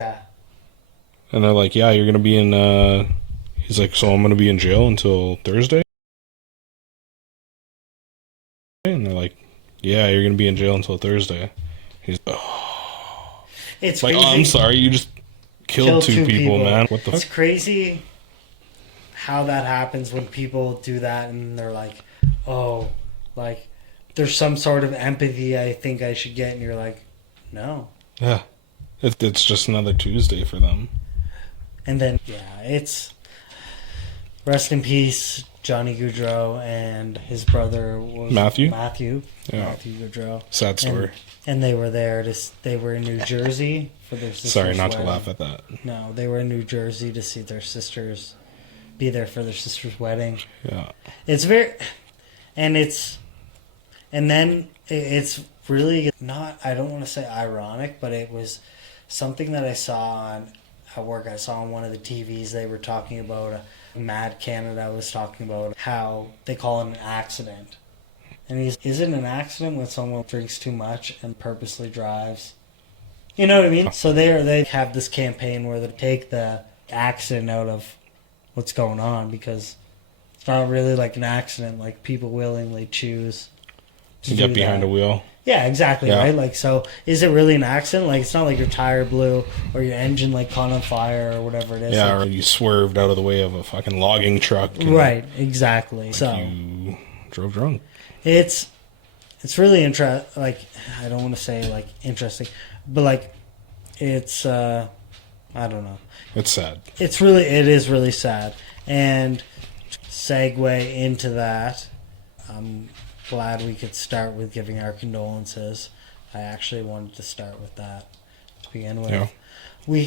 Yeah. And they're like, yeah, you're going to be in, he's like, so I'm going to be in jail until Thursday? And they're like, yeah, you're going to be in jail until Thursday. He's It's like, crazy. oh, I'm sorry, you just killed two people, man. What the It's fuck? crazy how that happens when people do that and they're like, oh, like, there's some sort of empathy I think I should get. And you're like, no. Yeah. It's just another Tuesday for them. And then, yeah, it's rest in peace, Johnny Goudreau and his brother was Matthew? Matthew Yeah. Goudreau. Sad story. And they were there they were in New Jersey for their sister's Sorry not to wedding. laugh at that. No, they were in New Jersey to see their sisters, be there for their sister's wedding. Yeah. It's very, and it's really not, I don't want to say ironic, but it was something that I saw at work. I saw on one of the TVs they were talking about, Mad Canada was talking about how they call it an accident. And is it an accident when someone drinks too much and purposely drives? You know what I mean? So they have this campaign where they take the accident out of what's going on, because it's not really like an accident. Like, people willingly choose to Get do behind that. a wheel. Yeah, exactly, Yeah. right? Like, so is it really an accident? Like, it's not like your tire blew or your engine like caught on fire or whatever it is. Yeah, Like, or you swerved out of the way of a fucking logging truck. And right, exactly. So you drove drunk. it's really interesting. Like, I don't want to say like interesting, but like it's I don't know. It's sad. It is really sad. And segue into that, I'm glad we could start with giving our condolences. I actually wanted to start with that to begin with. Yeah. Where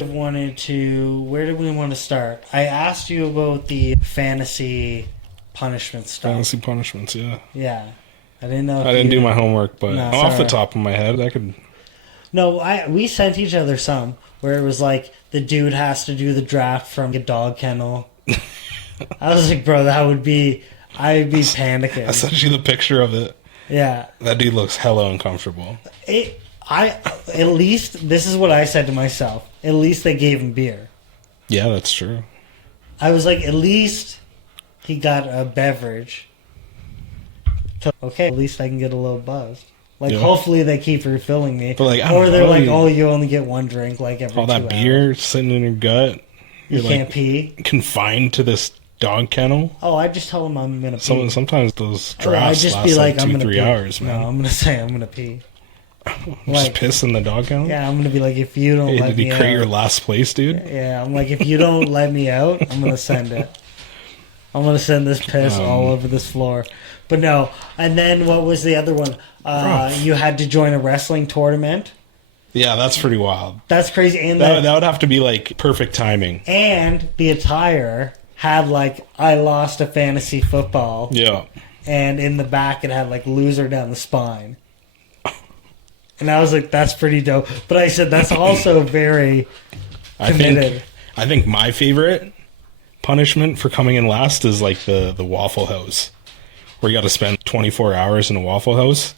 did we want to start? I asked you about the fantasy punishment stuff. Fantasy punishments, yeah. Yeah. I didn't know if I didn't you- do my homework, but No, it's off the alright. top of my head, I could. No, we sent each other some where it was like the dude has to do the draft from a dog kennel. I was like, bro, I'd be panicking. I sent you the picture of it. Yeah. That dude looks hella uncomfortable. At least, this is what I said to myself. At least they gave him beer. Yeah, that's true. I was like, at least he got a beverage. Okay, at least I can get a little buzzed. Like, Yeah. hopefully they keep refilling me. But, like, I or don't they're know, like, you- oh, you only get one drink, like, every All 2 that hours. beer sitting in your gut. You You're can't like pee. confined to this dog kennel. Oh, I just tell him I'm gonna pee. Sometimes those Or I drafts just last be like like, I'm 2, gonna 3 pee. hours, man. No, I'm gonna say I'm gonna pee. Just Like, piss in the dog kennel? yeah, I'm gonna be like, if you don't Hey, let did me he create out. your last place, dude? Yeah, I'm like, if you don't let me out, I'm gonna send it. I'm gonna send this piss all over this floor. But no, and then what was the other one? Rough. You had to join a wrestling tournament. Yeah, that's pretty wild. That's crazy. And That would have to be like perfect timing. and the attire had like, I lost a fantasy football, Yeah. and in the back it had like loser down the spine. And I was like, that's pretty dope. But I said that's also very committed. I think my favorite punishment for coming in last is like the Waffle House, where you got to spend 24 hours in a Waffle House.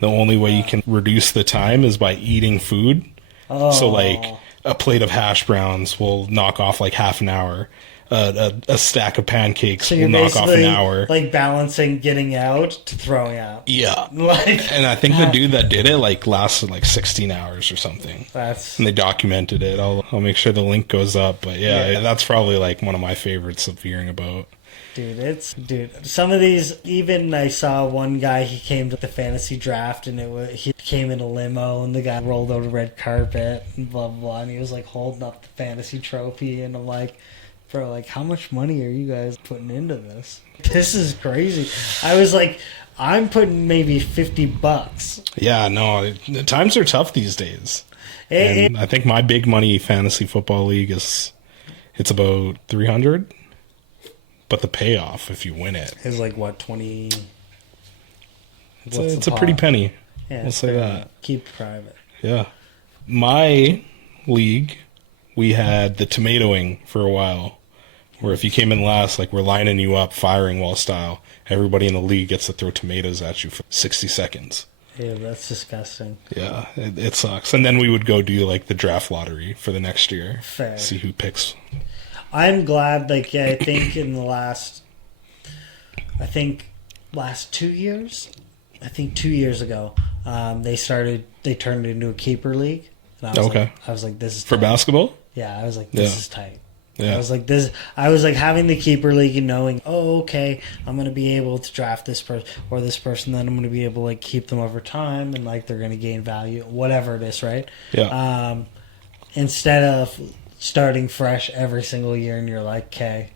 The only way you can reduce the time is by eating food. Oh. So like a plate of hash browns will knock off like half an hour. A stack of pancakes So will you're knock off an basically hour. like balancing getting out to throwing out. Yeah. Like, And I think the dude that did it like lasted like 16 hours or something. that's And they documented it. I'll make sure the link goes up. But yeah, that's probably like one of my favorites of hearing about. dude. Some of these, even I saw one guy. He came to the fantasy draft, and he came in a limo, and the guy rolled out a red carpet, and blah blah blah. And he was like holding up the fantasy trophy, and I'm like, bro, like, how much money are you guys putting into this? This is crazy. I was like, I'm putting maybe $50. Yeah, no, the times are tough these days. It- And I think my big money fantasy football league it's about 300, but the payoff if you win it, It's like what 20. it's a pretty penny. Yeah, We'll it's say pretty- that. Keep private. Yeah, my league, we had the tomatoing for a while, where if you came in last, like we're lining you up, firing wall style. Everybody in the league gets to throw tomatoes at you for 60 seconds. Yeah, that's disgusting. Yeah, it sucks. And then we would go do like the draft lottery for the next year. Fair. See who picks. I'm glad, like, yeah, I think in the last 2 years, I think 2 years ago, they turned it into a keeper league. And I was like, this is for tight. Basketball? Yeah, I was like, this is tight. Yeah. I was like having the keeper league and knowing, oh, okay, I'm going to be able to draft this person or this person, then I'm going to be able to like keep them over time and like they're going to gain value, whatever it is, right? Yeah. Instead of starting fresh every single year and you're like, okay.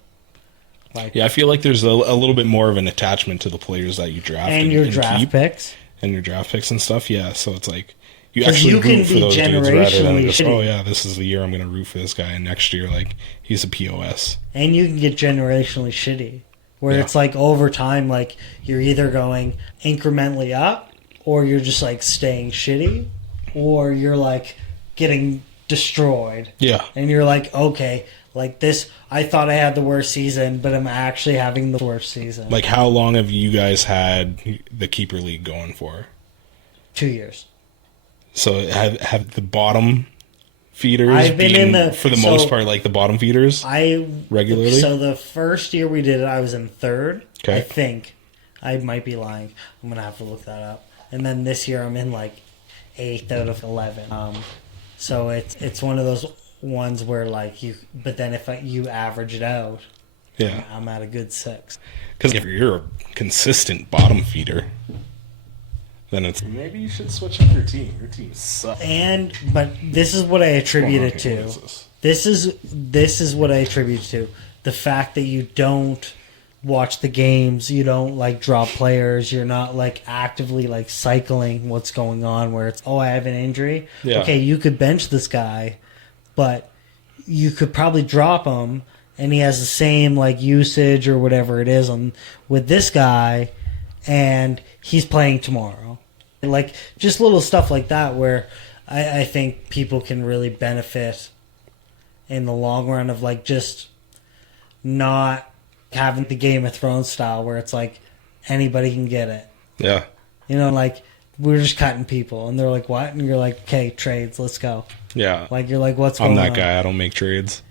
Like, yeah, I feel like there's a little bit more of an attachment to the players that you draft and your and draft keep, picks. and your draft picks and stuff. Yeah, so it's like you 'Cause actually you can root for be those dudes rather than just, generationally oh shitty. yeah, this is the year I'm going to root for this guy, and next year like he's a POS. And you can get generationally shitty, where Yeah. it's like over time, like you're either going incrementally up, or you're just like staying shitty, or you're like getting destroyed. Yeah. And you're like, okay, like this, I thought I had the worst season, but I'm actually having the worst season. Like, how long have you guys had the keeper league going for? 2 years. So have the bottom feeders I've been in the- for the so most part, like the bottom feeders regularly? So the first year we did it, I was in third. Okay. I think. I might be lying. I'm going to have to look that up. And then this year I'm in like 8th out of 11. So it's one of those ones where like but then if you average it out, Yeah. I'm at a good 6. Because if you're a consistent bottom feeder, then it's maybe you should switch up your team. Your team sucks. But this is what I attribute it to. This is what I attribute to. The fact that you don't watch the games, you don't like drop players, you're not like actively like cycling what's going on where it's, oh, I have an injury. Yeah. Okay, you could bench this guy, but you could probably drop him and he has the same like usage or whatever it is with this guy and he's playing tomorrow. Like just little stuff like that where I think people can really benefit in the long run of like just not having the Game of Thrones style where it's like anybody can get it. Yeah. You know, like we're just cutting people and they're like, what? And you're like, okay, trades, let's go. Yeah. Like you're like, what's going on? I'm that guy. I don't make trades.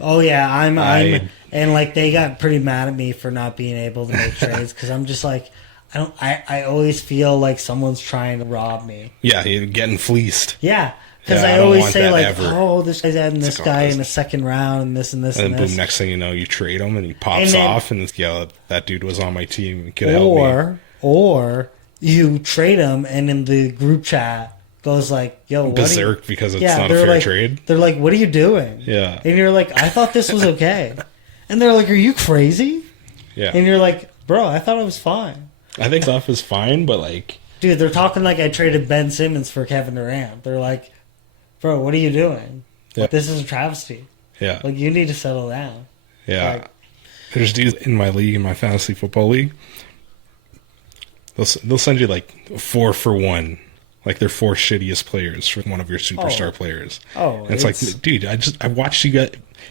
Oh yeah, I'm and like they got pretty mad at me for not being able to make trades because I'm just like I always feel like someone's trying to rob me. Yeah, you're getting fleeced. Yeah, because Yeah, I I don't always want say that like, ever. oh, this guy's adding this like, oh, guy this- in the second round and this and this And and then this. boom, next thing you know, you trade him and he pops And then- off and it's, yeah, that dude was on my team. He could help me. Or you trade him and in the group chat goes like, yo, what Berserk because it's not a they're fair like, trade. They're like, what are you doing? Yeah. And you're like, I thought this was okay. And they're like, are you crazy? Yeah. And you're like, bro, I thought it was fine. I think stuff is fine, but like, Dude, they're talking like I traded Ben Simmons for Kevin Durant. They're like, bro, what are you doing? Yeah. This is a travesty. yeah. Like, you need to settle down. Yeah. Like, There's dudes in my league, in my fantasy football league. They'll send you like 4 for 1, like their 4 shittiest players for one of your superstar players. Oh, and it's like, dude, I watched you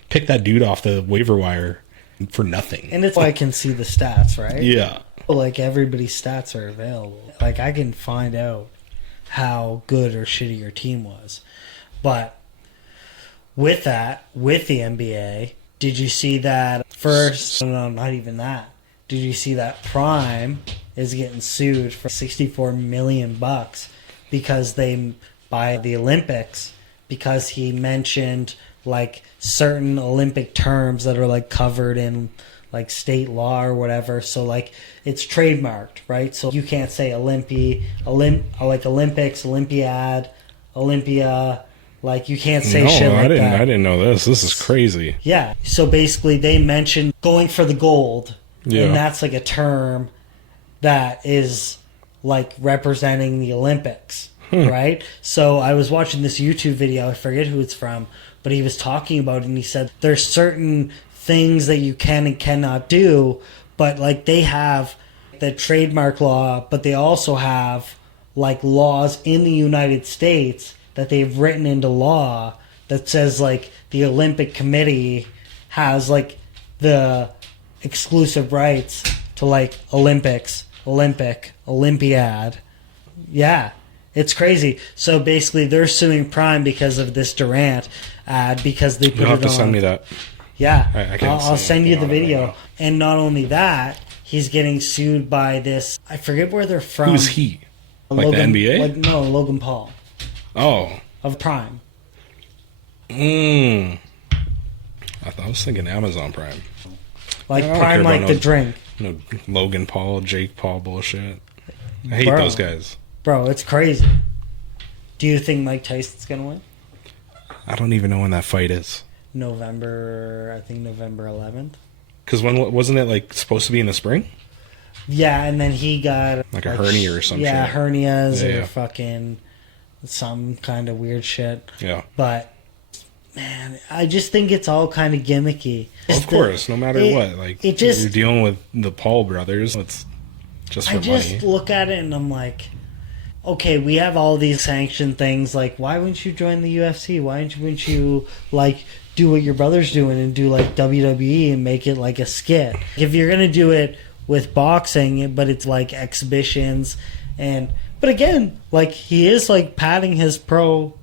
pick that dude off the waiver wire for nothing. and it's like I can see the stats, right? Yeah, Like, everybody's stats are available. Like, I can find out how good or shitty your team was. But with that, with the NBA, did you see that first? No, not even that. Did you see that Prime is getting sued for $64 million because they by the Olympics because he mentioned like certain Olympic terms that are like covered in like state law or whatever. So like it's trademarked, right? So you can't say like Olympics, Olympiad, Olympia. Like you can't say shit like that. I didn't know this. This is crazy. Yeah. So basically, they mentioned going for the gold, Yeah. and that's like a term that is like representing the Olympics, right? So I was watching this YouTube video. I forget who it's from, but he was talking about it, and he said there's certain things that you can and cannot do, but like they have the trademark law, but they also have like laws in the United States that they've written into law that says like the Olympic Committee has like the exclusive rights to like Olympics, Olympiad, Yeah, it's crazy. So basically, they're suing Prime because of this Durant ad because they put You'll have it to on. send me that. Yeah, I can't I'll see send you the anything on it video. right And not only that, he's getting sued by this. I forget where they're from. Who's he? Like Logan, the NBA? No, Logan Paul Oh. of Prime. I was thinking Amazon Prime. Like I don't Prime, care like about the no- drink. No Logan Paul, Jake Paul bullshit. I hate Bro. those guys. Bro, it's crazy. Do you think Mike Tyson's gonna win? I don't even know when that fight is. November 11th. Because when wasn't it like supposed to be in the spring? Yeah, and then he got Like a hernia or some yeah, shit. hernias Yeah, or yeah. fucking some kind of weird shit. Yeah. But man, I just think it's all kind of gimmicky. Of course, no matter what. Like it just- you're dealing with the Paul brothers. It's just for I just money. look at it and I'm like, okay, we have all these sanctioned things. Like, why wouldn't you join the UFC? Wouldn't you like do what your brother's doing and do like WWE and make it like a skit? If you're gonna do it with boxing, but it's like exhibitions but again, like he is like padding his pro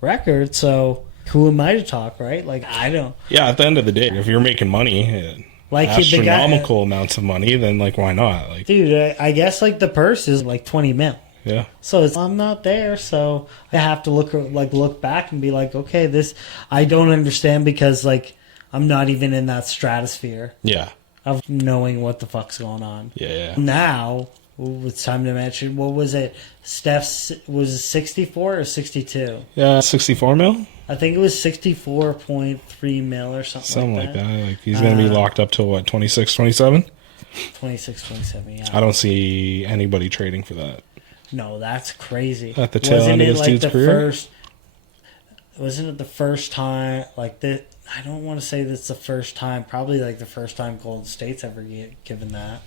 record, so who am I to talk, right? Like I don't Yeah, at the end of the day, if you're making money, like the guy, astronomical amounts of money, then like why not? Like dude. I guess like the purse is like 20 mil. yeah. So I'm not there, so I have to look back and be like, okay, this I don't understand because like I'm not even in that stratosphere Yeah. of knowing what the fuck's going on. Yeah. Now it's time to mention what was it? Steph's was 64 or 62? Yeah, 64 mil? I think it was 64.3 mil or Something like that. that. Like he's going to be locked up till what, 26, 27? 26, 27, yeah. I don't see anybody trading for that. No, that's crazy. At the tail end of this dude's career? Wasn't it the first time, like, I don't want to say that's the first time, probably like the first time Golden State's ever given that.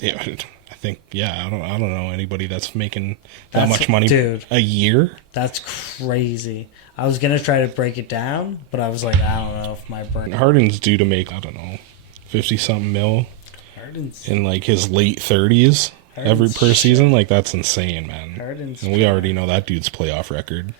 Yeah, I think, I don't know anybody that's making that much money dude. a year. That's crazy. I was going to try to break it down, but I was like, I don't know if my brain... Harden's due to make, I don't know, 50-something mil Harden's... in like his late 30s per season. Like that's insane, man. Harden's... And we already know that dude's playoff record.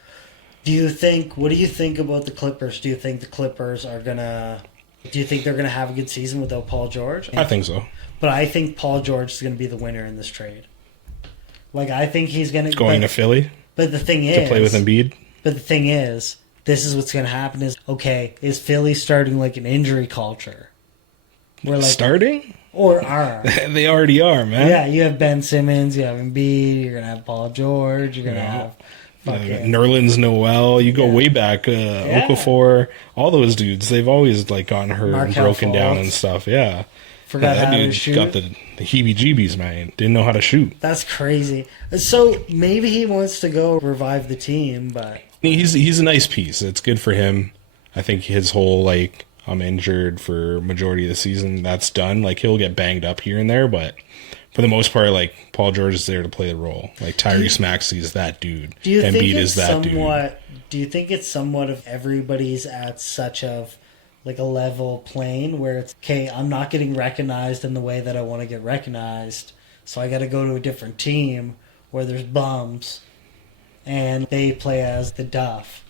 what do you think about the Clippers? Do you think the Clippers are going to... Do you think they're going to have a good season without Paul George? I think so. But I think Paul George is going to be the winner in this trade. Like, I think he's going to... Going to Philly But the thing is... to play with Embiid? But the thing is, this is what's going to happen is, okay, is Philly starting like an injury culture? Where like Starting? Or are. They already are, man. Yeah, you have Ben Simmons, you have Embiid, you're going to have Paul George, you're going to have... Nerlens Noel, you go way back, Okafor, all those dudes, they've always like gotten hurt and broken down and stuff. Yeah. Forgot that how to dude shoot. got the heebie-jeebies, man. Didn't know how to shoot. That's crazy. So maybe he wants to go revive the team, but... He's a nice piece. It's good for him. I think his whole, like, I'm injured for majority of the season, that's done. Like, he'll get banged up here and there, but for the most part, like, Paul George is there to play the role. Like, Tyrese Maxey is that dude. Do you think Embiid it's is that dude. Do you think it's somewhat of everybody's at such of like a level plane where it's, okay, I'm not getting recognized in the way that I want to get recognized, so I got to go to a different team where there's bums and they play as the Duff.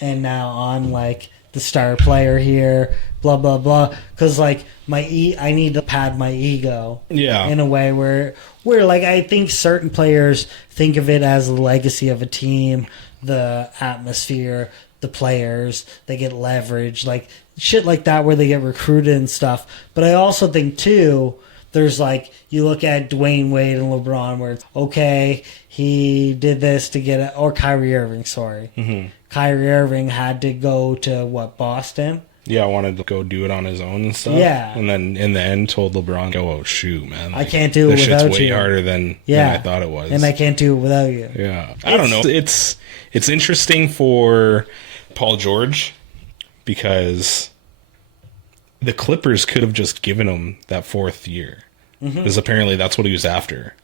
And now I'm like the star player here, blah, blah, blah. Because like I need to pad my ego in a way where like I think certain players think of it as the legacy of a team, the atmosphere, the players, they get leverage, like shit like that where they get recruited and stuff. But I also think too, there's like, you look at Dwayne Wade and LeBron where it's, okay, he did this to get it, or Kyrie Irving, sorry. Mm-hmm. Kyrie Irving had to go to, Boston? Yeah, wanted to go do it on his own and stuff. Yeah. And then in the end told LeBron, oh, shoot, man. Like, I can't do it without you. This shit's way harder than I thought it was. And I can't do it without you. Yeah. I don't know. It's interesting for Paul George because the Clippers could have just given him that fourth year. Because apparently that's what he was after.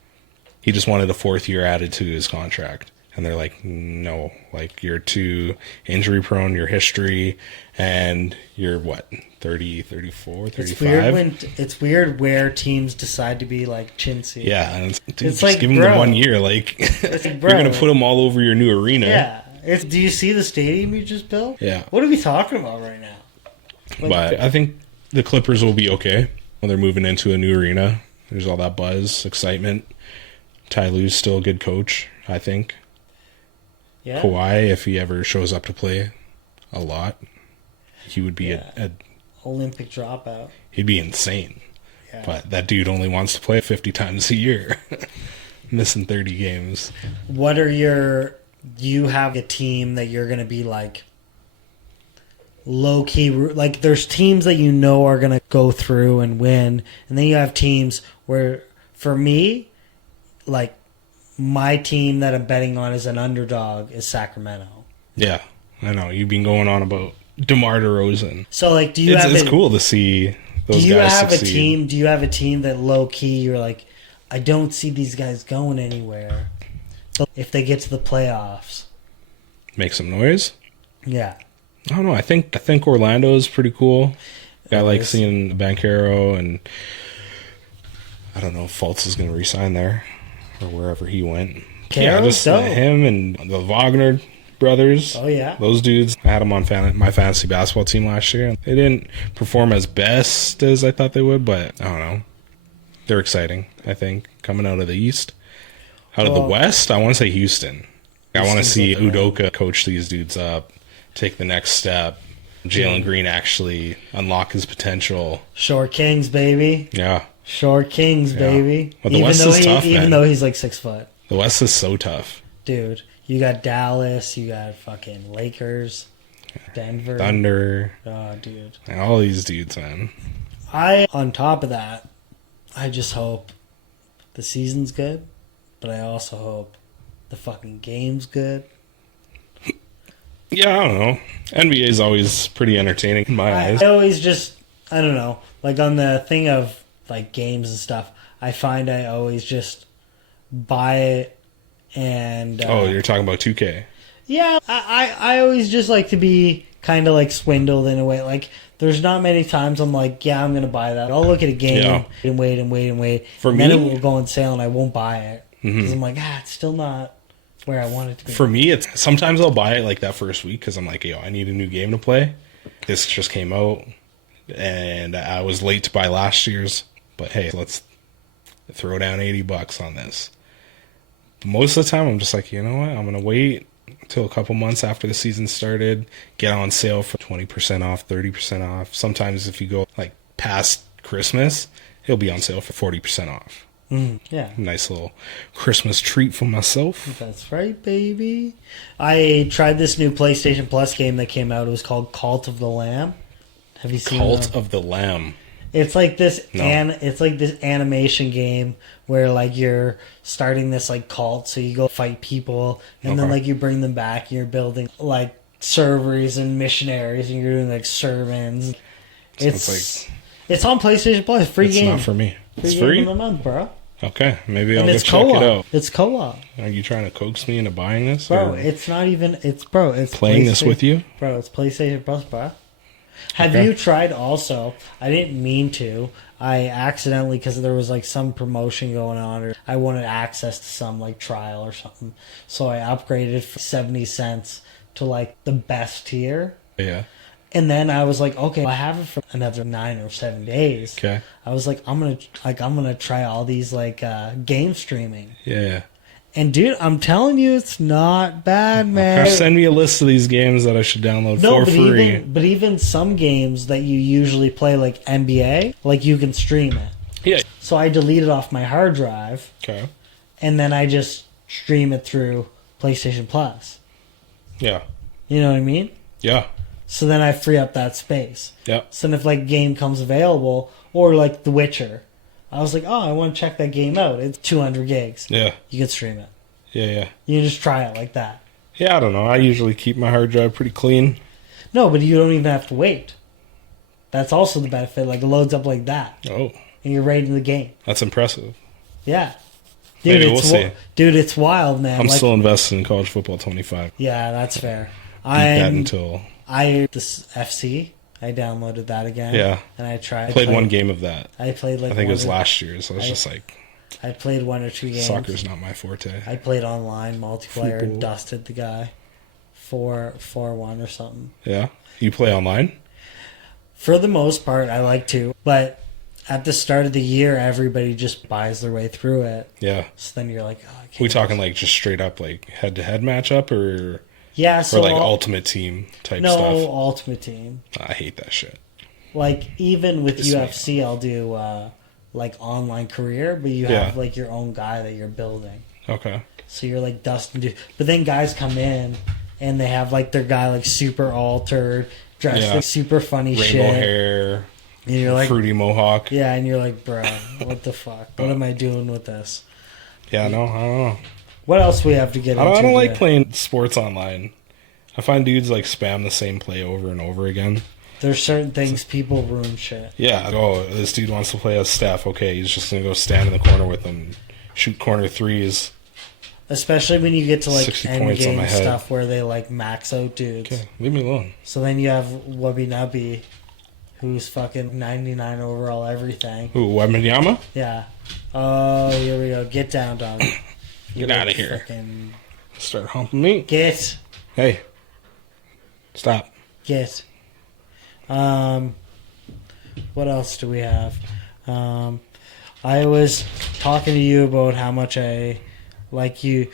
He just wanted a fourth year added to his contract. And they're like, no, like you're too injury prone, your history, and you're what, 30, 34, 35? It's weird where teams decide to be like chintzy. Yeah, and dude, It's just like, give them bro. the 1 year. Like, It's like, you're bro. going to put them all over your new arena. Yeah. Do you see the stadium you just built? Yeah. What are we talking about right now? But I think the Clippers will be okay when they're moving into a new arena. There's all that buzz, excitement. Ty Lue's still a good coach, I think. Yeah. Kawhi, if he ever shows up to play a lot, he would be Olympic dropout. he'd be insane. Yeah. But that dude only wants to play 50 times a year. Missing 30 games. Do you have a team that you're going to be like low key, like there's teams that you know are going to go through and win, and then you have teams where, for me, like my team that I'm betting on as an underdog is Sacramento. Yeah, I know. You've been going on about DeMar DeRozan. So like, It's cool to see those guys succeed. Do you have a team that low key you're like, I don't see these guys going anywhere, but if they get to the playoffs, Make some noise? yeah. I don't know. I think Orlando is pretty cool. I like is. seeing Banchero, and I don't know if Fultz is going to resign there or wherever he went. Caro's dope. Him and the Wagner brothers. Oh yeah. Those dudes. I had them on my fantasy basketball team last year. They didn't perform as best as I thought they would, but I don't know. They're exciting, I think, coming out of the East. Out of the West, I want to say Houston. I want to see Udoka coach these dudes up, take the next step. Jalen Green actually unlock his potential. Short Kings, baby. Yeah. Short Kings, baby. Well, the West is tough, even man. though he's like 6 foot. The West is so tough. Dude, you got Dallas, you got fucking Lakers, Denver. Thunder. Oh, dude. And all these dudes, man. On top of that, I just hope the season's good, but I also hope the fucking game's good. Yeah, I don't know. NBA is always pretty entertaining in my eyes. I always just, I don't know, like on the thing of like games and stuff, I find I always just buy it and... Oh, you're talking about 2K. Yeah, I always just like to be kind of like swindled in a way. Like, there's not many times I'm like, yeah, I'm going to buy that. I'll look at a game and wait. For and me, then it will go on sale and I won't buy it. Because I'm like, it's still not where I want it to be. For me, it's sometimes I'll buy it like that first week because I'm like, yo, I need a new game to play. This just came out, and I was late to buy last year's. But hey, let's throw down $80 on this. But most of the time, I'm just like, you know what? I'm gonna wait until a couple months after the season started, get on sale for 20% off, 30% off. Sometimes if you go like past Christmas, it'll be on sale for 40% off. Yeah. Nice little Christmas treat for myself. That's right, baby. I tried this new PlayStation Plus game that came out. It was called Cult of the Lamb. Have you seen Cult of the Lamb. It's like this No. it's like this animation game where like you're starting this like cult, so you go fight people and then Okay. like you bring them back and you're building like servers and missionaries and you're doing like sermons. It's on PlayStation Plus, free It's game. not for me. It's game free? in the month, bro. Okay, maybe I'll And go it's check co-op. it out. It's co-op. Are you trying to coax me into buying this? Bro, or it's not even it's playing this with you? Bro, it's PlayStation Plus, bro. Have Okay. you tried also? I didn't mean to. I accidentally, because there was like some promotion going on, or I wanted access to some like trial or something. So I upgraded for 70 cents to like the best tier. Yeah. And then I was like, okay, I have it for another 9 or 7 days. Okay. I was like, I'm gonna try all these like game streaming. Yeah. And dude, I'm telling you, it's not bad, man. Send me a list of these games that I should download No, for but free. but even some games that you usually play, like NBA, like you can stream it. Yeah. So I deleted off my hard drive, Okay. and then I just stream it through PlayStation Plus. Yeah. You know what I mean? Yeah. So then I free up that space. Yeah. So then if like game comes available, or like The Witcher, I was like, oh, I want to check that game out. It's 200 gigs. Yeah. You can stream it. Yeah. You can just try it like that. Yeah, I don't know. I usually keep my hard drive pretty clean. No, but you don't even have to wait. That's also the benefit. Like, it loads up like that. Oh, And you're right in the game. that's impressive. Yeah. Dude, Maybe we'll see. Dude, it's wild, man. I'm Like, still invested in college football 25. yeah, that's fair. Beat that until This FC. I downloaded that again. yeah. And I tried. Played one game of that. I played like I think it was one or- last year. So I was just like, I played 1 or 2 games. soccer's not my forte. I played online multiplayer Football. and dusted the guy 4-1 or something. Yeah, you play online. For the most part, I like to, but at the start of the year, everybody just buys their way through it. Yeah. So then you're like, oh, I can't. We talking like just straight up like head to head matchup or Yeah, so like ultimate team type no, stuff. Ultimate Team. I hate that shit. Like even with Piss me off. UFC, I'll do like online career, but you Yeah. have like your own guy that you're building. Okay. So you're like dusting, but then guys come in and they have like their guy like super altered, dressed Yeah. like super funny Rainbow shit. hair, And you're like, fruity mohawk. yeah, and you're like, bro, what the fuck? What am I doing with this? Yeah, no, I don't know. What else we have to get into? I don't like today? playing sports online. I find dudes like spam the same play over and over again. There's certain things people ruin shit. Yeah. Oh, this dude wants to play as Steph. Okay, he's just gonna go stand in the corner with him, shoot corner threes. Especially when you get to like 60 end points on my game head. stuff where they like max out dudes. Okay, leave me alone. So then you have Wubby Nubby, who's fucking 99 overall everything. Who, Wembanyama? Yeah. Oh, here we go. Get down, dog. Get out of here. Fucking Start humping me. get. Hey, stop. Get. What else do we have? I was talking to you about how much I like you.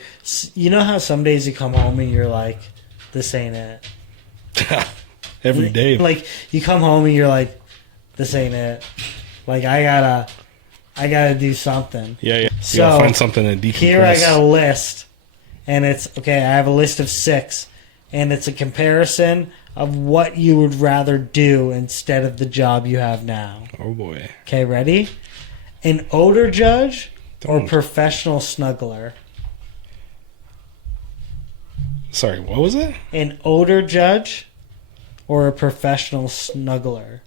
You know how some days you come home and you're like, this ain't it. Every day. Like you come home and you're like, this ain't it. Like I gotta do something. Yeah, yeah. So, You gotta find something to decompress. Here I got a list, and it's okay. I have a list of 6, and it's a comparison of what you would rather do instead of the job you have now. Oh boy. Okay, ready? An odor judge or Don't. professional snuggler? Sorry, what was it? An odor judge or a professional snuggler?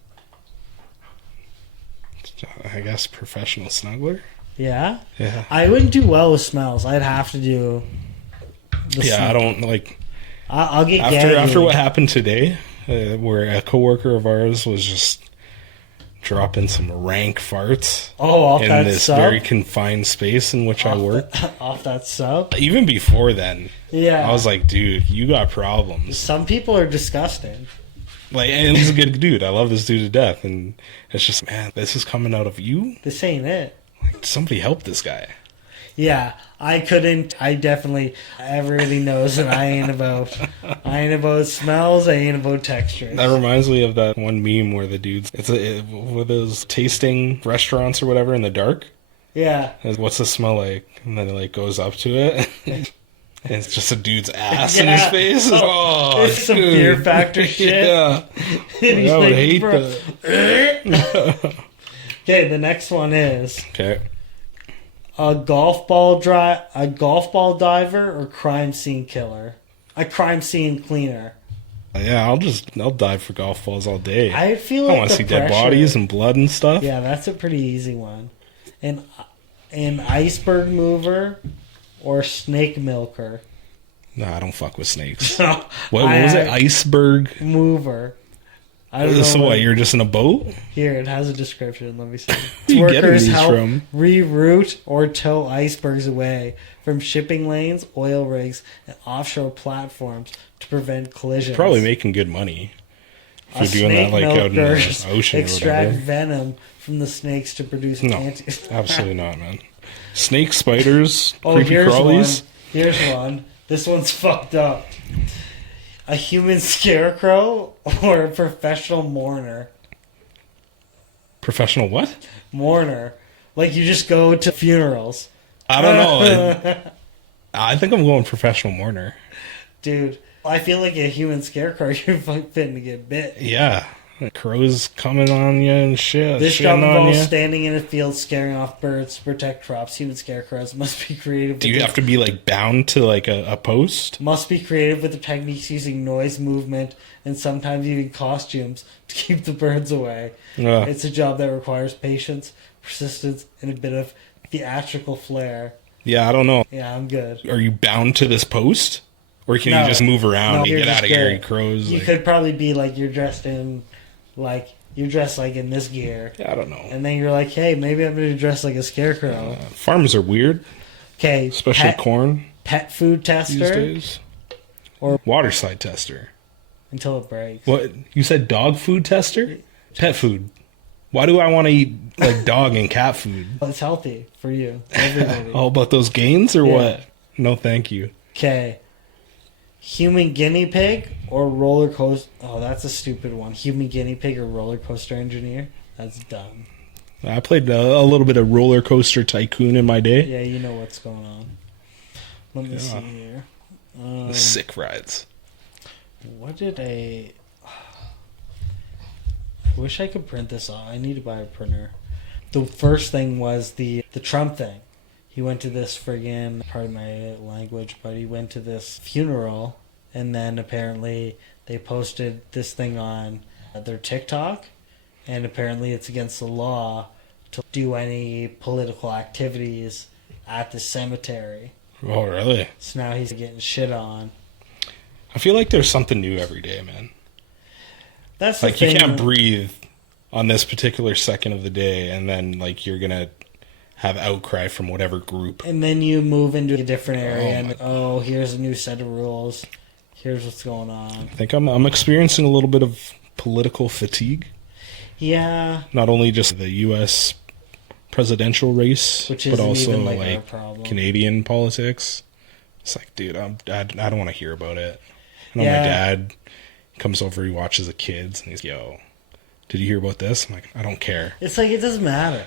I guess professional snuggler. Yeah? Yeah. I wouldn't do well with smells. I'd have to do the Yeah, I smell. don't like. I'll get After gaggy. what happened today, where a coworker of ours was just dropping some rank farts Oh, off in that this sub? very confined space in which I work. Off that sub? Even before then, Yeah. I was like, dude, you got problems. Some people are disgusting. Like, and he's a good dude. I love this dude to death, and it's just, man, this is coming out of you. This ain't it. Like, somebody help this guy. Yeah, I couldn't. I definitely. Everybody knows that I ain't about smells. I ain't about textures. That reminds me of that one meme where the dudes, with those tasting restaurants or whatever in the dark. Yeah. What's the smell like? And then it like goes up to it. And it's just a dude's ass in his Yeah. face. Oh, It's some dude. Fear Factor shit. Yeah. And he's I would like, hate "Bro." that. Okay, the next one is Okay. a golf ball diver or crime scene killer. A crime scene cleaner. Yeah, I'll dive for golf balls all day. I feel I like want the to see dead pressure- bodies and blood and stuff. Yeah, that's a pretty easy one. An iceberg mover or snake milker. No, I don't fuck with snakes. What What was it? Iceberg? Mover. I don't know. So what, you're just in a boat? Here, it has a description. Let me see. Where you getting Workers these help from? reroute or tow icebergs away from shipping lanes, oil rigs, and offshore platforms to prevent collisions. Probably making good money. A If you're doing that snake like out in the milkers ocean or extract whatever. venom from the snakes to produce No, absolutely not, man. Snake, spiders, Oh, creepy here's crawlies. one. Here's one. This one's fucked up. A human scarecrow or a professional mourner? Professional what? Mourner. Like you just go to funerals. I don't know. I think I'm going professional mourner. Dude, I feel like a human scarecrow, you're fitting to get bit. Yeah. Crows coming on you and shit. This job shitting on involves you. standing in a field, scaring off birds to protect crops. Human scarecrows must be creative. Do you have to be like bound to like a post? Must be creative with the techniques using noise, movement, and sometimes even costumes to keep the birds away. It's a job that requires patience, persistence, and a bit of theatrical flair. Yeah, I don't know. Yeah, I'm good. Are you bound to this post? Or can No. you just move around No, and you're get just out of here, good. you crows? You Like, could probably be like you're dressed like in this gear, I don't know. and then you're like, hey, maybe I'm gonna dress like a scarecrow. Farms are weird, Okay, especially corn pet food these tester days. or Water slide tester. until it breaks. What? You said dog food tester? Pet food. Why do I want to eat like dog and cat food? It's healthy for you, everybody. All about those gains or Yeah. what? No, thank you. Okay. Human guinea pig or roller coaster? Oh, that's a stupid one. Human guinea pig or roller coaster engineer? That's dumb. I played a little bit of roller coaster tycoon in my day. Yeah, you know what's going on. Let me see here. The sick rides. What did I wish I could print this off. I need to buy a printer. The first thing was the Trump thing. He went to this friggin', pardon my language, but he went to this funeral, and then apparently they posted this thing on their TikTok, and apparently it's against the law to do any political activities at the cemetery. Oh, really? So now he's getting shit on. I feel like there's something new every day, man. That's the Like, thing. you can't breathe on this particular second of the day, and then, like, you're going to have outcry from whatever group. And then you move into a different area, Oh, and here's a new set of rules. Here's what's going on. I think I'm experiencing a little bit of political fatigue. Yeah, Not only just the U.S. presidential race, which but isn't also even like our like problem. Canadian politics. It's like, dude, I don't want to hear about it. I know Yeah. my dad comes over, he watches the kids, and he's, yo, did you hear about this? I'm like, I don't care. It's like it doesn't matter.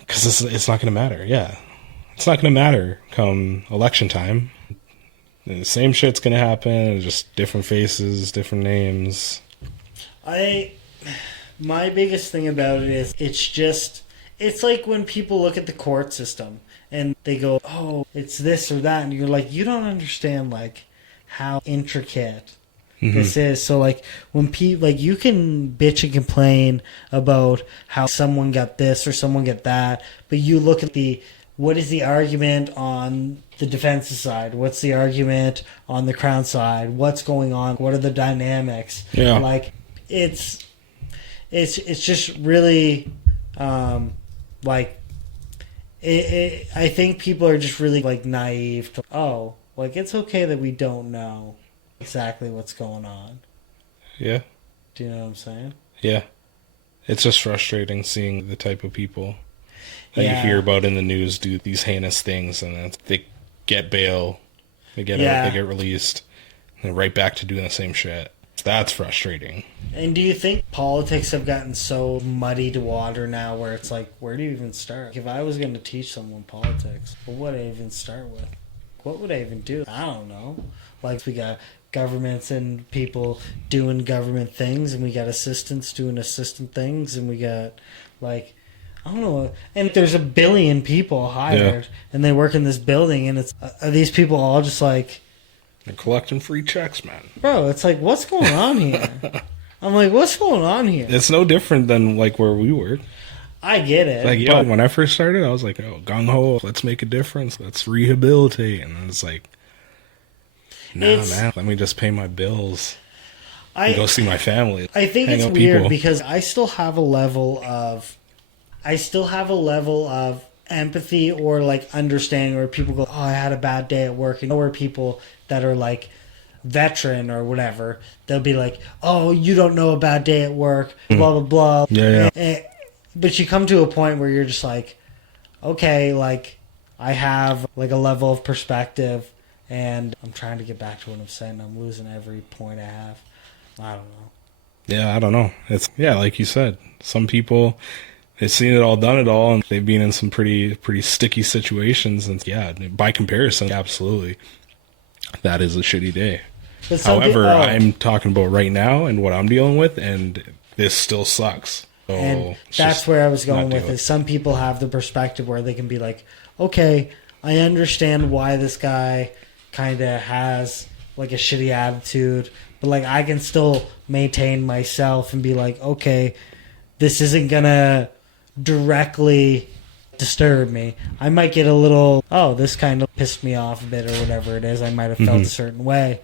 Because it's not going to matter, yeah. It's not going to matter come election time. The same shit's going to happen, just different faces, different names. My biggest thing about it is it's like when people look at the court system and they go, oh, it's this or that, and you're like, you don't understand like how intricate this is. So like when people, like, you can bitch and complain about how someone got this or someone got that, but you look at what is the argument on the defense's side? What's the argument on the Crown side? What's going on? What are the dynamics? Yeah. Like it's just really like I think people are just really like naive to, like, it's okay that we don't know exactly what's going on. Yeah. Do you know what I'm saying? Yeah. It's just frustrating seeing the type of people that Yeah. you hear about in the news do these heinous things, and then they get bail, they get out, they get released, and they're right back to doing the same shit. That's frustrating. And do you think politics have gotten so muddy to water now where it's like, where do you even start? If I was going to teach someone politics, what would I even start with? What would I even do? I don't know. Like, we got governments and people doing government things, and we got assistants doing assistant things, and we got, like, I don't know. And there's 1 billion people hired, and they work in this building, and it's are these people all just like, They're collecting free checks, man. bro, it's like, what's going on here? I'm like, what's going on here? It's no different than like where we work. I get it. Like, yo, when I first started, I was like, oh, gung ho, let's make a difference, let's rehabilitate, and it's like, nah, man, let me just pay my bills and go see my family. I think hang it's out weird people. because I still have a level of empathy or like understanding where people go, oh, I had a bad day at work, and where people that are like veteran or whatever, they'll be like, oh, you don't know a bad day at work, blah blah blah. Yeah. But you come to a point where you're just like, okay, like, I have like a level of perspective, and I'm trying to get back to what I'm saying. I'm losing every point I have. I don't know. Yeah, I don't know. It's, yeah, like you said, some people, they've seen it all, done it all, and they've been in some pretty sticky situations, and yeah, by comparison, absolutely, that is a shitty day. But some However, people- I'm talking about right now and what I'm dealing with, and this still sucks. So And it's that's just where I was going not with do it. Some people have the perspective where they can be like, okay, I understand why this guy kind of has like a shitty attitude, but like I can still maintain myself and be like, okay, this isn't gonna directly disturb me. I might get a little, oh, this kind of pissed me off a bit or whatever it is. I might have felt a certain way.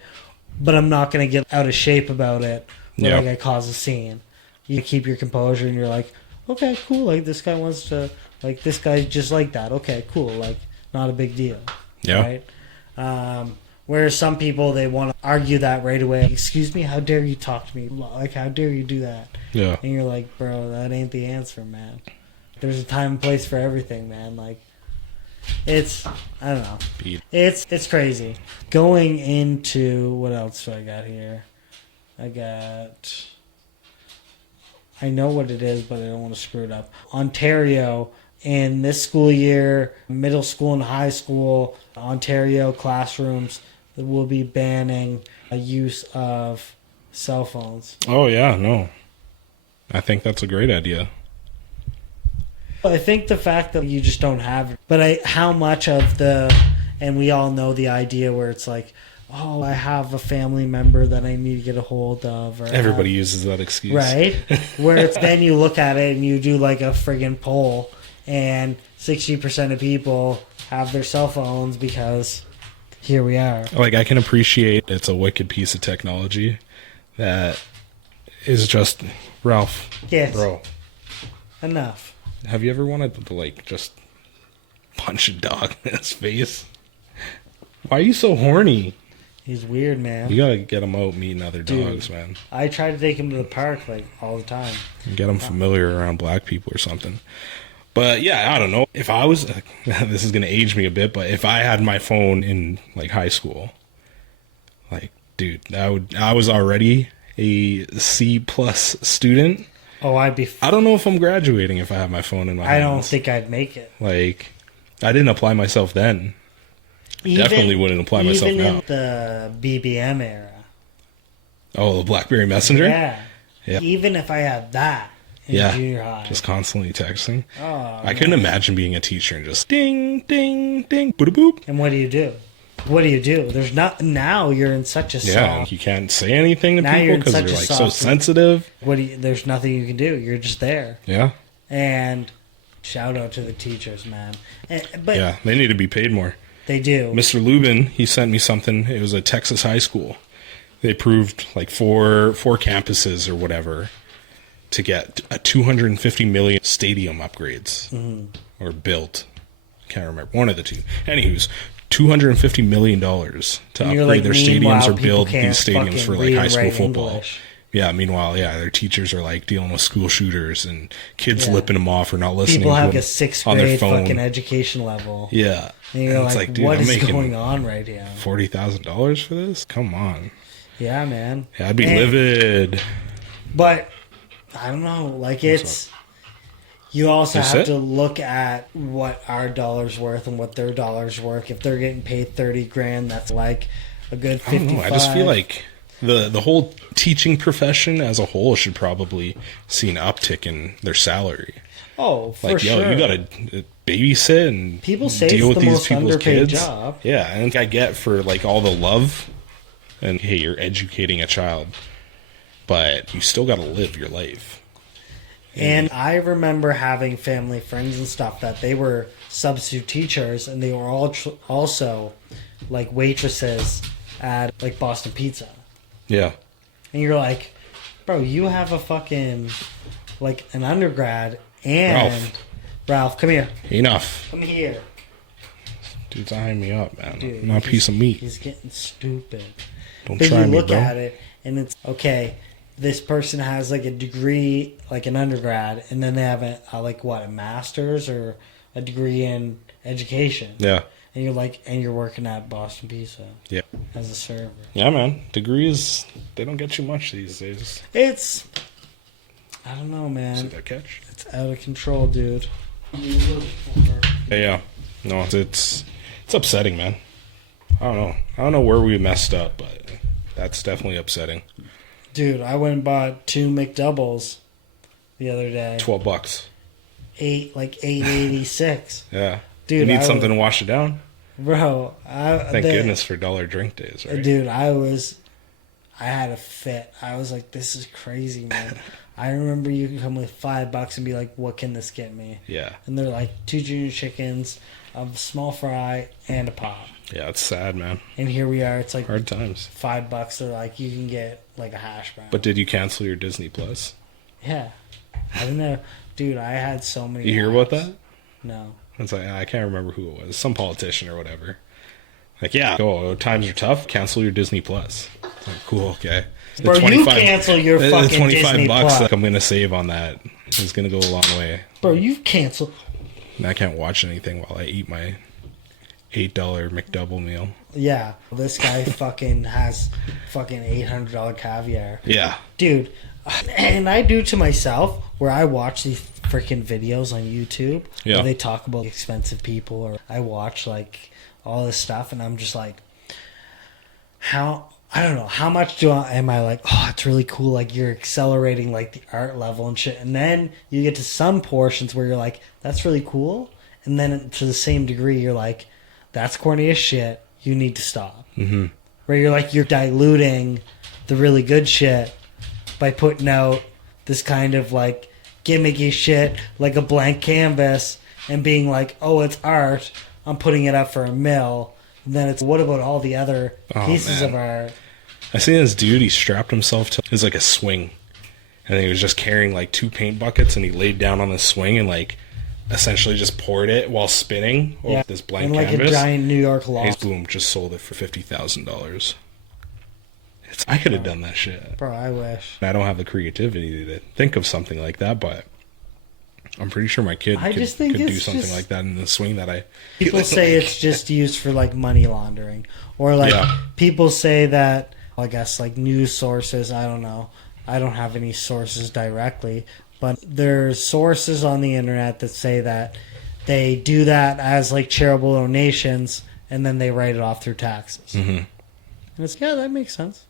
But I'm not going to get out of shape about it where like I cause a scene. You keep your composure and you're like, okay, cool. Like this guy wants to, like this guy just like that. Okay, cool. Like not a big deal. Yeah. Right? Whereas some people, they want to argue that right away. Excuse me, how dare you talk to me? Like, how dare you do that? Yeah. And you're like, bro, that ain't the answer, man. There's a time and place for everything, man. Like, it's, I don't know. It's crazy. Going into, what else do I got here? I know what it is, but I don't want to screw it up. Ontario, in this school year, middle school and high school, Ontario classrooms will be banning a use of cell phones. Oh, yeah, no. I think that's a great idea. I think the fact that you just don't have it, but how much of and we all know the idea where it's like, oh, I have a family member that I need to get a hold of. Or Everybody uses that excuse. Right? Where it's then you look at it and you do like a friggin' poll, and 60% of people have their cell phones because here we are. Like, I can appreciate it's a wicked piece of technology that is just, Ralph, Yes. bro, Enough. have you ever wanted to, like, just punch a dog in his face? Why are you so horny? He's weird, man. You gotta get him out meeting other Dude. dogs, man. I try to take him to the park like all the time. Get him familiar around black people or something. But yeah, I don't know. If I was, this is gonna age me a bit, but if I had my phone in like high school, like, dude, I was already a C plus student. Oh, I'd be. I don't know if I'm graduating if I have my phone in my I hands. don't think I'd make it. Like, I didn't apply myself then. Definitely wouldn't apply myself even now. in the BBM era. Oh, the BlackBerry Messenger? Yeah. Yeah. Even if I had that in junior high. Just constantly texting. Oh, I couldn't imagine being a teacher and just ding, ding, ding, boop, boop. And what do you do? What do you do? There's not. Now you're in such a Yeah, soft. you can't say anything to Now you're people in because such they're a like so soft- sensitive. There's nothing you can do. You're just there. Yeah. And shout out to the teachers, man. But Yeah, they need to be paid more. they do. Mr. Logan, he sent me something. It was a Texas high school. They approved like four campuses or whatever to get a 250 million stadium upgrades or built. I can't remember, one of the two. Anywho's, $250 million to upgrade like, their meanwhile, stadiums or people build can't these stadiums fucking for like read high and school write football. English. Yeah, meanwhile, their teachers are like dealing with school shooters and kids lipping them off or not listening People to have them a sixth on their grade phone. fucking education level. Yeah. And you're it's like, dude, what I'm is making going on right here? $40,000 for this? Come on. Yeah, man. Yeah, I'd be livid. But I don't know. Like it's. You also That's have it? to look at what our dollar's worth and what their dollar's worth. If they're getting paid $30,000, that's like a good 55. I don't know. I just feel like the whole teaching profession as a whole should probably see an uptick in their salary. Oh, for Like, sure. you gotta babysit and People say deal it's with the these most people's underpaid kids. job. Yeah, I think I get for like all the love and hey, you're educating a child, but you still gotta live your life. And I remember having family friends and stuff that they were substitute teachers, and they were all also like waitresses at like Boston Pizza. Yeah. And you're like, bro, you have a fucking like an undergrad and Ralph, come here. Enough. Come here. Dude's eyeing me up, man. Dude, I'm not a piece of meat. He's getting stupid. Don't But try you me, look bro. at it and it's okay. This person has like a degree, like an undergrad, and then they have a master's or a degree in education. Yeah. And you're like, and you're working at Boston Pizza. Yeah. As a server. Yeah, man. Degrees, they don't get you much these days. It's, I don't know, See man. that catch? It's out of control, dude. Yeah. No, it's upsetting, man. I don't know where we messed up, but that's definitely upsetting. Dude, I went and bought 2 McDoubles the other day. $12. $8.86. Yeah. Dude, you need I something to wash it down? Bro, Thank goodness for dollar drink days, right? Dude, I had a fit. I was like, this is crazy, man. I remember you can come with $5 and be like, what can this get me? Yeah. And they're like 2 junior chickens, a small fry, and a pop. Yeah, it's sad, man. And here we are. It's like hard times. $5. They're like, you can get like a hash brown. But did you cancel your Disney Plus? Yeah. I don't know. Dude, I had so many. You hear about that? No. It's like, I can't remember who it was. Some politician or whatever. Like, yeah, times are tough. Cancel your Disney Plus. Like, cool, okay. Bro, you cancel your fucking Disney Plus. That I'm going to save on that is going to go a long way. Bro, you've canceled. And I can't watch anything while I eat my $8 McDouble meal. Yeah. This guy fucking has fucking $800 caviar. Yeah. Dude, and I do to myself where I watch these freaking videos on YouTube where they talk about expensive people, or I watch like all this stuff, and I'm just like, I don't know, how much am I like, oh, it's really cool, like you're accelerating like the art level and shit, and then you get to some portions where you're like, that's really cool, and then to the same degree you're like, that's corny as shit, you need to stop. Mm-hmm. Where you're like, you're diluting the really good shit by putting out this kind of like gimmicky shit like a blank canvas and being like, oh, it's art, I'm putting it up for $1 million. And then it's, what about all the other pieces of art? I seen this dude, he strapped himself to, it was like a swing, and he was just carrying like 2 paint buckets, and he laid down on the swing and like essentially just poured it while spinning over this blank canvas. And like a giant New York loft. Boom, just sold it for $50,000. I could have done that shit. Bro, I wish. I don't have the creativity to think of something like that, but I'm pretty sure my kid could do something like that in the swing that I... People say it's just used for like money laundering. Or like people say that, I guess like news sources, I don't know. I don't have any sources directly, but there's sources on the internet that say that they do that as like charitable donations, and then they write it off through taxes. Mm-hmm. And it's, that makes sense.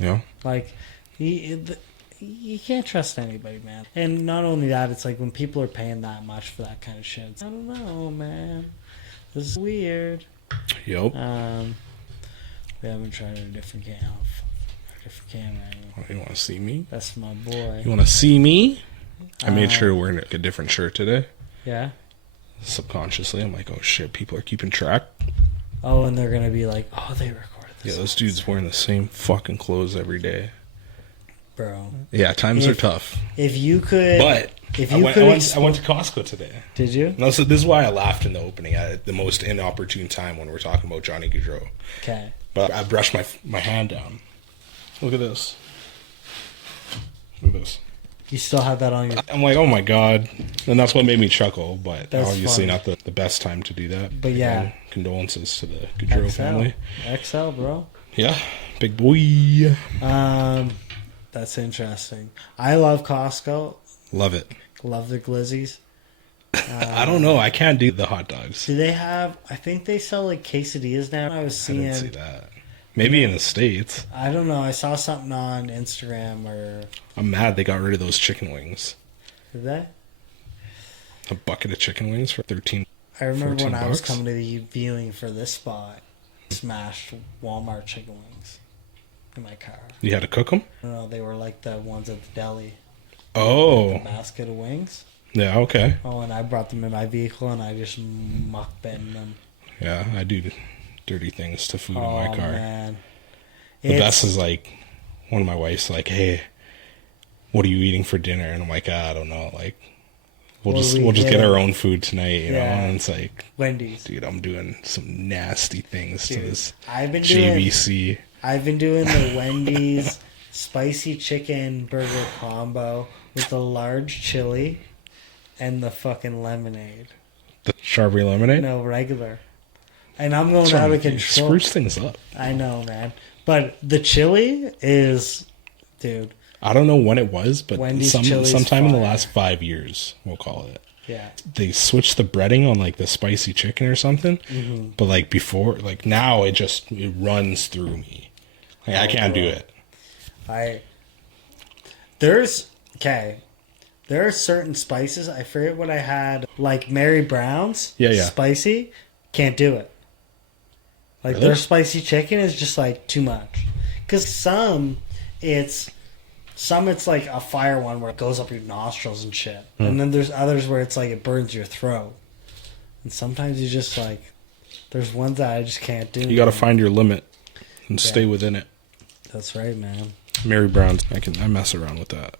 Yeah. Like, you can't trust anybody, man. And not only that, it's like when people are paying that much for that kind of shit, I don't know, man. This is weird. Yep. We haven't tried a different camera. Oh, you want to see me? That's my boy. You want to see me? I made sure to wear a different shirt today. Yeah? Subconsciously, I'm like, oh shit, people are keeping track. Oh, and they're going to be like, oh, they recorded this. Yeah, those dudes wearing the same fucking clothes every day. Bro. Yeah, times are tough. If you could... But I went to Costco today. Did you? No, so this is why I laughed in the opening at the most inopportune time when we're talking about Johnny Gaudreau. Okay. But I brushed my hand down. Look at this. Look at this. You still have that on your... I'm like, oh my god. And that's what made me chuckle, but that's obviously funny. not the best time to do that. But yeah. Again, condolences to the Gaudreau family. XL, bro. Yeah. Big boy. That's interesting. I love Costco. Love it. Love their glizzies. I don't know. I can't do the hot dogs. Do they have... I think they sell like quesadillas now. I didn't see that. Maybe in the States. I don't know. I saw something on Instagram or... I'm mad they got rid of those chicken wings. Did they? A bucket of chicken wings for $13. I remember when I was coming to the viewing for this spot, smashed Walmart chicken wings in my car. You had to cook them? No, they were like the ones at the deli. Oh. Like the basket of wings. Yeah, okay. Oh, and I brought them in my vehicle and I just muckbend them. Yeah, I do dirty things to food in my car. Man. The best is like, one of my wife's like, hey, what are you eating for dinner? And I'm like, I don't know. Like, we'll just get our own food tonight, you know? And it's like, Wendy's. Dude, I'm doing some nasty things to this JVC. I've been doing the Wendy's spicy chicken burger combo with the large chili and the fucking lemonade. The strawberry lemonade? No, regular. And I'm going out of control. Spruce things up. I know, man. But the chili is, dude. I don't know when it was, but sometime in the last 5 years, we'll call it. Yeah. They switched the breading on like the spicy chicken or something. Mm-hmm. But like before, like now it runs through me. Like I can't do it. There are certain spices. I forget what I had. Like Mary Brown's. Yeah. Spicy. Can't do it. Like their spicy chicken is just like too much. Because some, it's Some it's like a fire one where it goes up your nostrils and shit. And then there's others where it's like it burns your throat. And sometimes you just like, there's ones that I just can't do. You got to find your limit and stay within it. That's right, man. Mary Brown's, I mess around with that.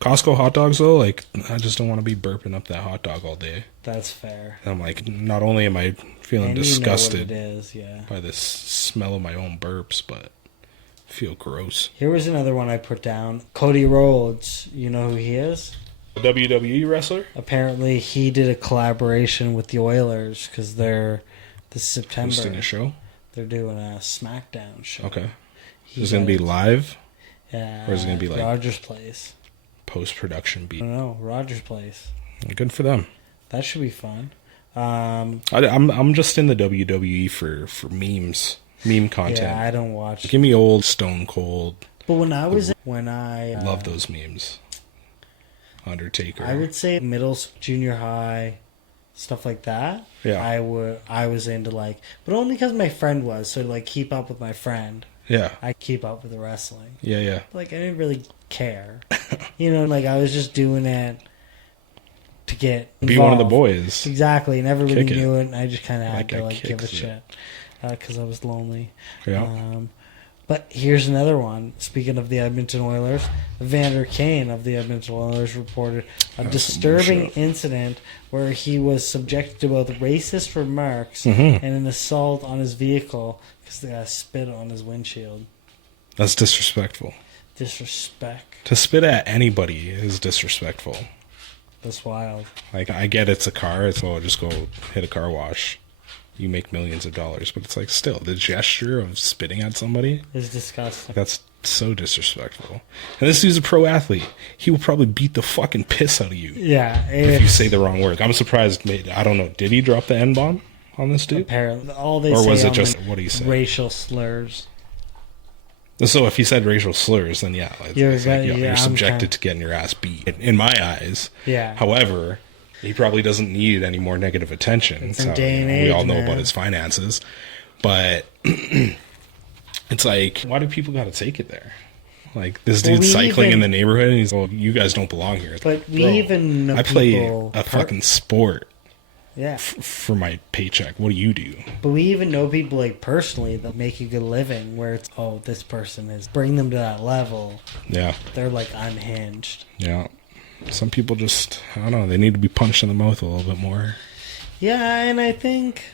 Costco hot dogs though, like I just don't want to be burping up that hot dog all day. That's fair. And I'm like, not only am I feeling And disgusted you know what it is, yeah. by this smell of my own burps, but I feel gross. Here was another one I put down. Cody Rhodes. You know who he is? A WWE wrestler? Apparently, he did a collaboration with the Oilers because they're this September. Hosting a show? They're doing a SmackDown show. Okay. Is it going to be live? Yeah. Or is it going to be like Rogers Place? Post-production beat? I don't know. Rogers Place. Good for them. That should be fun. I'm just in the WWE for memes, meme content. Yeah, I don't watch. Give me old Stone Cold. But when I Love those memes. Undertaker. I would say middle, junior high, stuff like that. Yeah. I was into like, but only because my friend was, so to like keep up with my friend. Yeah. I keep up with the wrestling. Yeah, yeah. Like I didn't really care. You know, like I was just doing it to get involved. Be one of the boys. Exactly, and everybody Kick it. knew it, and I just kind of had Like to I like give a kicks it. shit because I was lonely. Yeah. But here's another one. Speaking of the Edmonton Oilers, Vander Kane of the Edmonton Oilers reported a That's disturbing bullshit. incident where he was subjected to both racist remarks Mhm. and an assault on his vehicle because the guy spit on his windshield. That's disrespectful. Disrespect. To spit at anybody is disrespectful. That's wild. Like, I get it's a car. It's, oh, just go hit a car wash. You make millions of dollars. But it's like, still, the gesture of spitting at somebody, It's disgusting. that's so disrespectful. And this dude's a pro athlete. He will probably beat the fucking piss out of you Yeah. if you say the wrong word. I'm surprised. I don't know. Did he drop the N-bomb on this dude? Apparently, all they Or say was it on just, the what do you say? racial slurs. So if he said racial slurs, then yeah, You're it's like, right, yeah, you're I'm subjected kinda- to getting your ass beat. In my eyes. Yeah. However, he probably doesn't need any more negative attention. It's a So, day and we all age, know man. about his finances. But it's like, why do people got to take it there? Like, this Well, dude's we cycling in even- the neighborhood, and he's like, you guys don't belong here. It's But like, we bro, even know I play people a fucking sport Yeah. for my paycheck. What do you do? But we even know people like personally that make a good living where it's, oh, this person is, bring them to that level. Yeah, They're like unhinged. yeah. Some people just, I don't know, they need to be punched in the mouth a little bit more. Yeah, and I think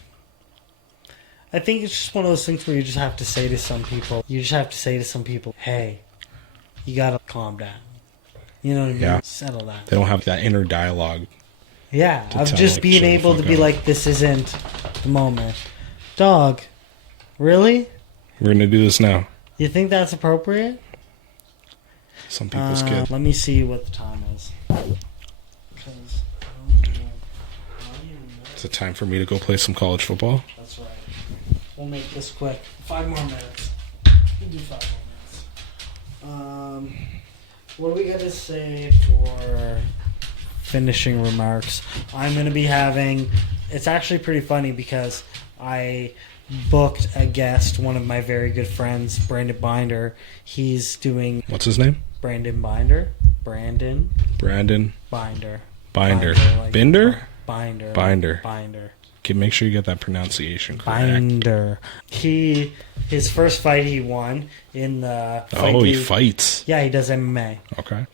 it's just one of those things where you just have to say to some people, hey, you gotta calm down. You know what I mean? Yeah. Settle down. They don't have that inner dialogue. Yeah, To of tell, just like, being shut the able to fuck be up. like, this isn't the moment. Dog, really? We're going to do this now. You think that's appropriate? Some people's kids. Let me see what the time is. 'Cause I don't even know. Is it time for me to go play some college football? That's right. We'll make this quick. 5 more minutes. We'll do 5 more minutes. What do we got to say for finishing remarks? I'm going to be having... It's actually pretty funny because I booked a guest, one of my very good friends, Brandon Binder. He's doing... What's his name? Brandon Binder? Brandon Brandon Binder. Binder. like- Binder? Binder. Binder. Binder. Okay, make sure you get that pronunciation correct. Binder. His first fight he won in the fight Oh, he league. fights. Yeah, he does MMA. Okay.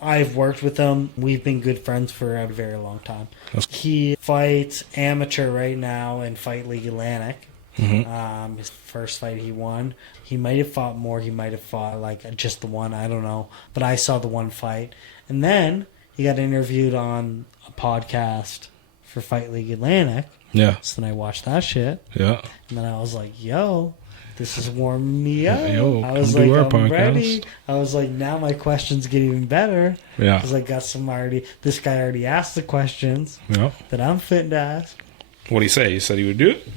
I've worked with him. We've been good friends for a very long time. That's- He fights amateur right now in Fight League Atlantic. Mhm. His first fight he won. He might have fought more. He might have fought like just the one. I don't know. But I saw the one fight. And then he got interviewed on a podcast for Fight League Atlantic. Yeah. So then I watched that shit. Yeah. And then I was like, yo, this is warming me up. Yo, I was come do like, our I'm podcast. ready. I was like, now my questions get even better. Yeah. Because I got some already, this guy already asked the questions Yeah. that I'm fit to ask. What did he say? He said he would do it?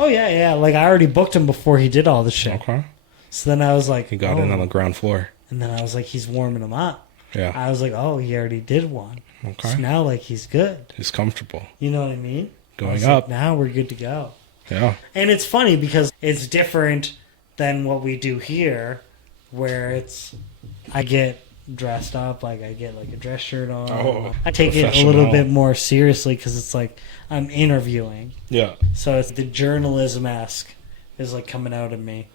Oh, yeah. Like, I already booked him before he did all the shit. Okay. So then I was like, He got in on the ground floor. And then I was like, he's warming him up. Yeah. I was like, oh, he already did one. Okay. So now, like, he's good. He's comfortable. You know what I mean? I Going was up. like, now we're good to go. Yeah. And it's funny because it's different than what we do here where I get dressed up, like I get like a dress shirt on. Oh, I take it a little bit more seriously because it's like I'm interviewing. Yeah. So it's the journalism-esque is like coming out of me.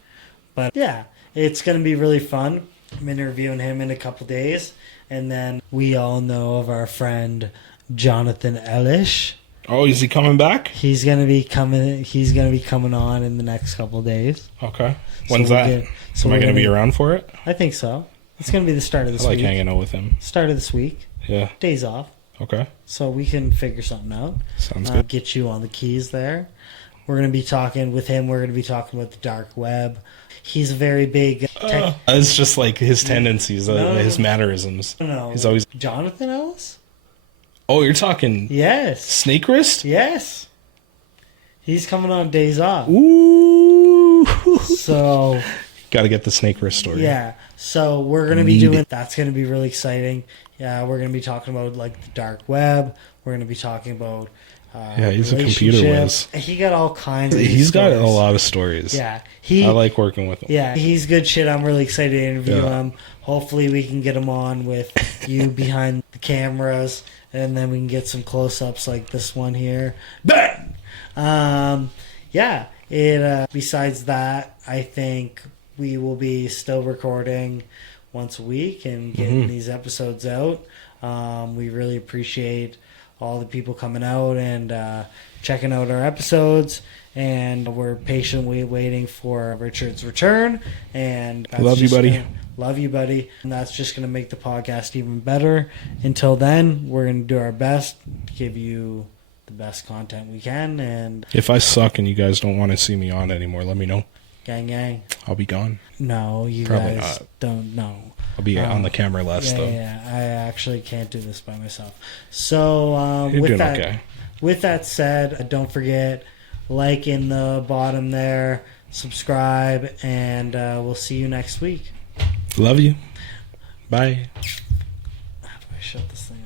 But yeah, it's going to be really fun. I'm interviewing him in a couple days. And then we all know of our friend Jonathan Ellish. Oh, is he coming back? He's going to be coming on in the next couple days. Okay. When's that? Am I going to be around for it? I think so. It's going to be the start of this week. I like hanging out with him. Start of this week. Yeah. Days off. Okay. So we can figure something out. Sounds good. Get you on the keys there. We're going to be talking with him. We're going to be talking about the dark web. He's a very big... It's just like his tendencies, his mannerisms. No. He's always... Jonathan Ellis? Oh, you're talking... Yes. Snake Wrist? Yes. He's coming on Days Off. Ooh. So... Got to get the Snake Wrist story. Yeah. So we're going to be doing... That's going to be really exciting. Yeah, we're going to be talking about like the dark web. We're going to be talking about... yeah, he's a computer whiz. He got all kinds of He's stories. got a lot of stories. Yeah. I like working with him. Yeah, he's good shit. I'm really excited to interview him. Hopefully we can get him on with you behind the cameras, and then we can get some close-ups like this one here. Bang! Yeah, besides that, I think we will be still recording once a week and getting these episodes out. We really appreciate all the people coming out and checking out our episodes, and we're patiently waiting for Richard's return. And love you, buddy. Love you, buddy. And that's just going to make the podcast even better. Until then, we're going to do our best to give you the best content we can. And if I suck and you guys don't want to see me on anymore, let me know. Gang, gang. I'll be gone. No, you Probably guys not. don't know. I'll be on the camera less, though. Yeah, I actually can't do this by myself. So You're with doing that, okay. With that said, don't forget, like in the bottom there, subscribe, and we'll see you next week. Love you. Bye. How do I shut this thing